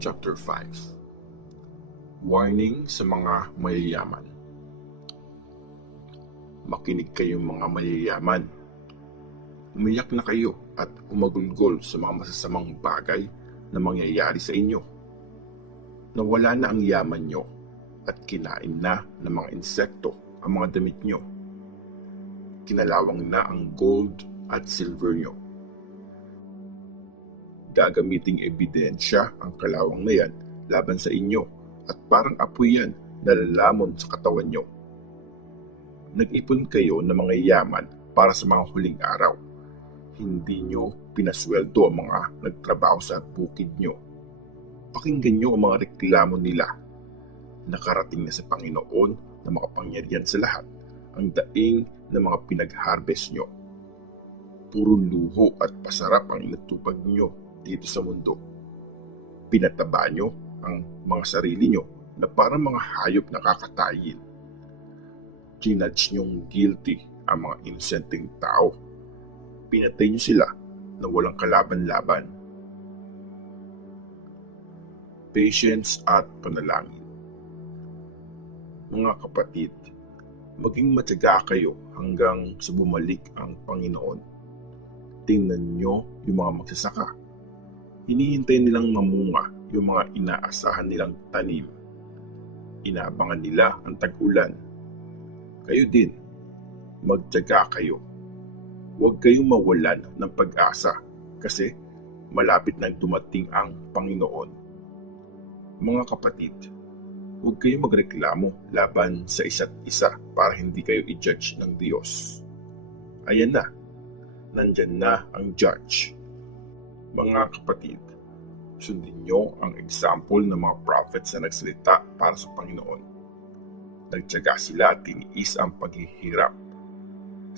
Chapter 5. Warning sa mga mayayaman. Makinig kayong mga mayayaman. Umiyak na kayo at umagulgol sa mga masasamang bagay na mangyayari sa inyo. Nawala na ang yaman nyo at kinain na ng mga insekto ang mga damit nyo. Kinalawang na ang gold at silver nyo. Gagamiting ebidensya ang kalawang na yan laban sa inyo at parang apoy yan na lalamon sa katawan nyo. Nag-ipon kayo ng mga yaman para sa mga huling araw. Hindi nyo pinasweldo ang mga nagtrabaho sa bukid nyo. Pakinggan nyo ang mga reklamo nila. Nakarating na sa Panginoon na makapangyarihan sa lahat ang daing ng mga pinag-harvest nyo. Puro luho at pasarap ang inatupag nyo dito sa mundo. Pinataba nyo ang mga sarili nyo na parang mga hayop na kakatayin. Ginudge nyong guilty ang mga innocenteng tao. Pinatay nyo sila na walang kalaban-laban. Patience at panalangin. Mga kapatid, maging matyaga kayo hanggang sa bumalik ang Panginoon. Tingnan nyo yung mga magsasaka. Hinihintay nilang mamunga yung mga inaasahan nilang tanim. Inaabangan nila ang tag-ulan. Kayo din, magtiyaga kayo. Huwag kayong mawalan ng pag-asa kasi malapit nang dumating ang Panginoon. Mga kapatid, huwag kayong magreklamo laban sa isa't isa para hindi kayo i-judge ng Diyos. Ayan na, nandyan na ang judge. Mga kapatid, sundin nyo ang example ng mga prophets na nagsalita para sa Panginoon. Nagtiyaga sila at tiniis ang paghihirap.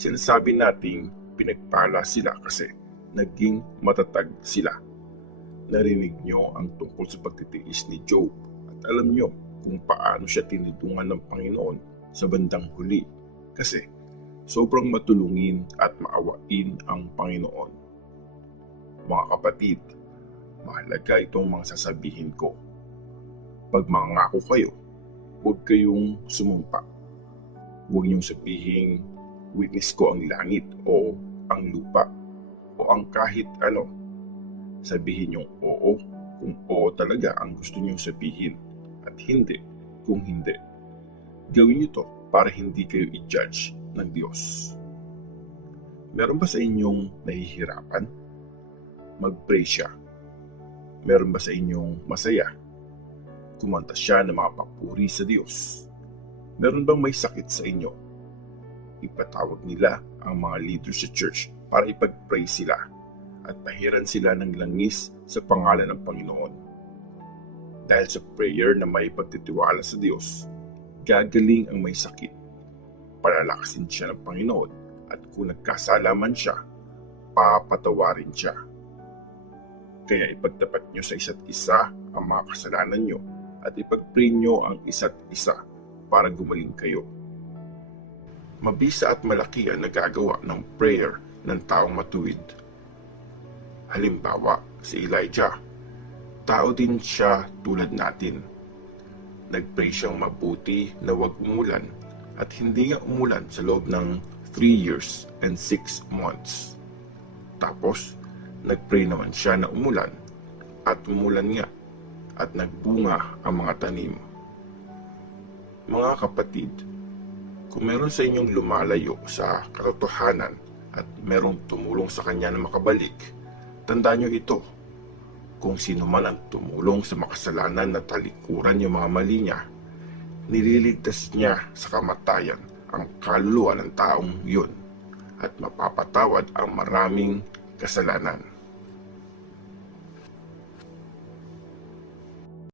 Sinasabi nating pinagpala sila kasi naging matatag sila. Narinig nyo ang tungkol sa pagtitiis ni Job at alam nyo kung paano siya tinidungan ng Panginoon sa bandang huli kasi sobrang matulungin at maawain ang Panginoon. Mga kapatid, mahalaga itong mga sasabihin ko. Pag mangako kayo, huwag kayong sumumpa. Huwag niyong sabihin, witness ko ang langit o ang lupa o ang kahit ano. Sabihin niyong oo kung oo talaga ang gusto niyong sabihin at hindi kung hindi. Gawin niyo to para hindi kayo i-judge ng Diyos. Meron ba sa inyong nahihirapan? Mag-pray siya. Meron ba sa inyong masaya? Kumanta siya ng mga papuri sa Diyos. Meron bang may sakit sa inyo? Ipatawag nila ang mga leaders sa church para ipag-pray sila at pahiran sila ng langis sa pangalan ng Panginoon. Dahil sa prayer na may pagtitiwala sa Diyos, gagaling ang may sakit. Palalakasin siya ng Panginoon at kung nagkasala man siya, papatawarin siya. Kaya ipagtapat nyo sa isa't isa ang mga kasalanan nyo at ipag-pray nyo ang isa't isa para gumaling kayo. Mabisa at malaki ang nagagawa ng prayer ng taong matuwid. Halimbawa, si Elijah. Tao din siya tulad natin. Nag-pray siyang mabuti na huwag umulan at hindi nga umulan sa loob ng 3 years and 6 months. Tapos, nag-pray naman siya na umulan at umulan nga at nagbunga ang mga tanim. Mga kapatid, kung meron sa inyong lumalayo sa katotohanan at merong tumulong sa kanya na makabalik, tandaan nyo ito. Kung sino man ang tumulong sa makasalanan na talikuran yung mga mali niya, nililigtas niya sa kamatayan ang kaluluwa ng taong yun at mapapatawad ang maraming kasalanan.